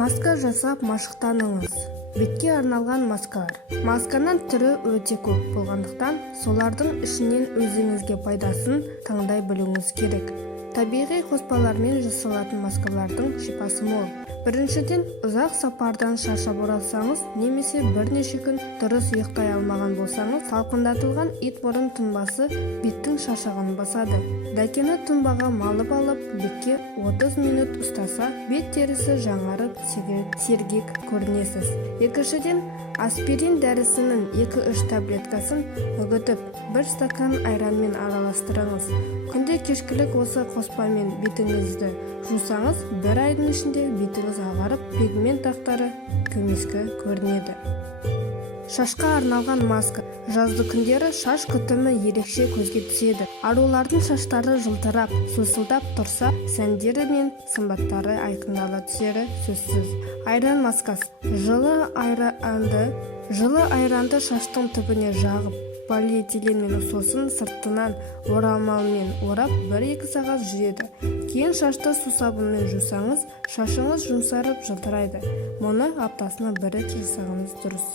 Маска жасап машықтаныңыз. Бетке арналған маскалар. Масканың түрі өте көп болғандықтан, солардың ішінен өзіңізге пайдасын таңдай білуіңіз керек. Табиғи қоспалармен жасалатын маскалардың шипасы мол. Біріншіден, ұзақ сапардан шаршап оралсаңыз, немесе бірнеше күн дұрыс ұйықтай алмаған болсаңыз, салқындатылған ит мұрын тұнбасы беттің шаршағанын басады. Дәкені тұнбаға малып алып, бетке 30 минут ұстаса, бет терісі жаңарып, сергек көрінесіз. Екіншіден, аспирин дәрісінің 2-3 таблеткасын үгітіп, 1 стакан айранмен араластырыңыз. Күнде кешкілік осы қоспамен бетіңізді жусаңыз, 1 айдың ішінде бетіңіз ағарып, пигмент дақтары көмескі көрінеді. Шашқа арналған маска. Жазды күндері шаш күтімі ерекше көзге түседі. Арулардың шаштары жылтырап, сусылдап тұрса, сәндері мен сымбаттары айқындала түсері сөзсіз. Айран маскасы. Жылы айранды шаштың түбіне жағып, полиэтиленмен сосын сыртынан оралмалмен орап 1-2 сағат жүреді. Кейін шашты сусабынмен жусаңыз, шашыңыз жұмсарып жылтырайды. Мұны аптасына 1 рет жасағаныңыз дұрыс.